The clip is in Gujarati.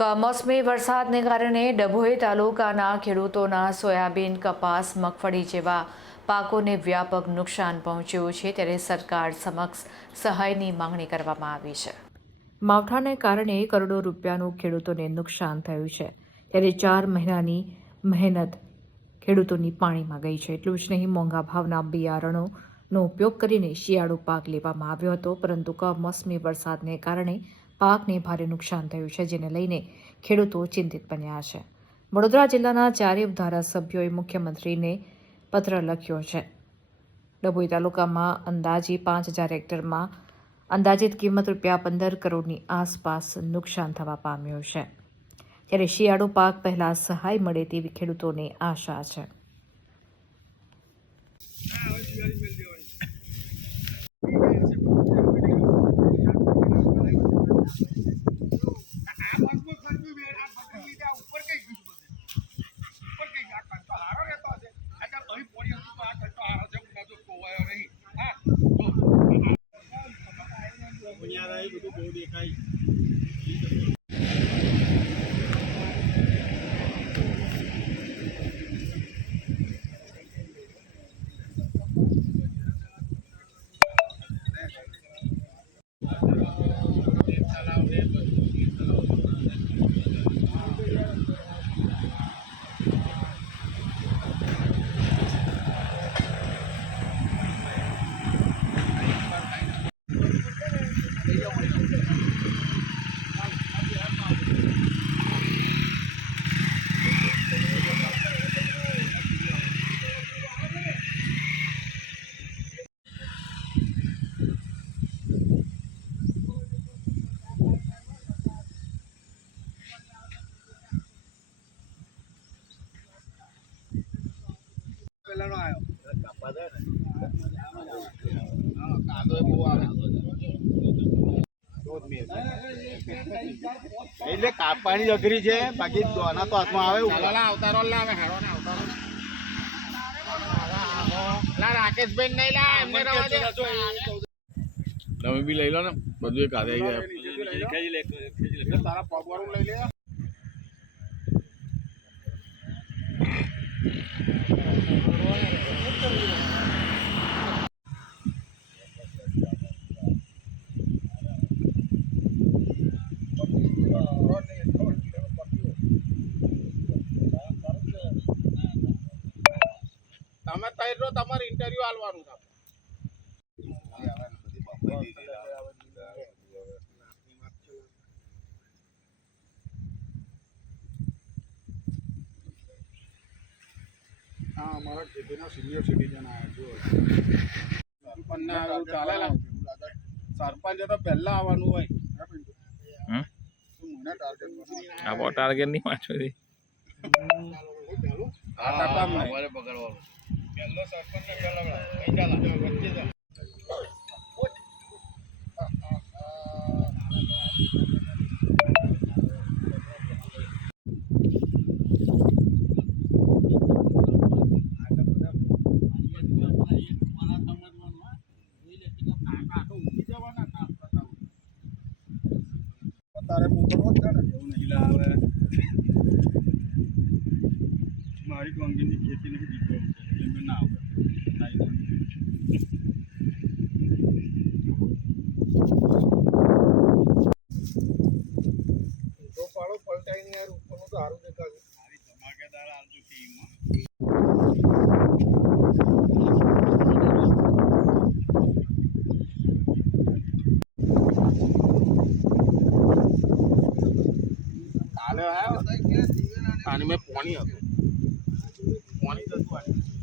કમોસમી વરસાદને કારણે ડભોઈ તાલુકાના ખેડૂતોના સોયાબીન, કપાસ, મગફળી જેવા પાકોને વ્યાપક નુકસાન પહોંચ્યું છે. ત્યારે સરકાર સમક્ષ સહાયની માંગણી કરવામાં આવી છે. માવઠાને કારણે કરોડો રૂપિયાનું ખેડૂતોને નુકસાન થયું છે. ત્યારે ચાર મહિનાની મહેનત ખેડૂતોની પાણીમાં ગઈ છે. એટલું જ નહીં, મોંઘા ભાવના બિયારણોનો ઉપયોગ કરીને શિયાળુ પાક લેવામાં આવ્યો હતો. પરંતુ કમોસમી વરસાદને કારણે પાકને ભારે નુકસાન થયું છે, જેને લઈને ખેડૂતો ચિંતિત બન્યા છે. વડોદરા જિલ્લાના ચારેય ધારાસભ્યોએ મુખ્યમંત્રીને પત્ર લખ્યો છે. ડભોઈ તાલુકામાં અંદાજે પાંચ હજાર હેક્ટરમાં અંદાજિત કિંમત રૂપિયા પંદર કરોડની આસપાસ નુકસાન થવા પામ્યું છે. ત્યારે શિયાળો પાક પહેલાં સહાય મળે તેવી ખેડૂતોને આશા છે. બહુ દેખાય. પેલાનો આવ્યો કાપવા દે ને કાદો બહુ આવે એટલે કાપવાની અઘરી છે. બાકી દોના તો હાથમાં આવે. અવતારો લાવે હેડો ને અવતારો રાકેશભાઈ નહીં લા એમને રવા દે. તમે બી લઈ લો ને. બધું એક હાથે આવી જાય. તારા પગવાળું લઈ લે. તમે તૈયાર રહો તમારે ઇન્ટરવ્યુ આલવાનું છે. અમારા ખેતીના સિનિયર સિટીઝન આવ્યા જો સરપંચને આવું ચાલે સરપંચ સરપંચે તો પહેલા આવવાનું હોય. આપો ટાર્ગેટ નહીં વાંચો દી આ તકામ નહીં. પહેલો સરપંચને પહેલો ચાલો, વચ્ચે ચાલો. તારે મોકલવો જ છે ને એવું નહીં લાવે મારી કોંગીની ખેતી નથી દીકરો એટલે મેં ના આવે નહીં તો પાડો પલટાઈ ને યાર ઉપરનું તો સારું દેખાશે સારી ધમાકેદાર આવજો ટીમ કાલે આવ્યો અને મેં પોણી હતું. પોણી હતું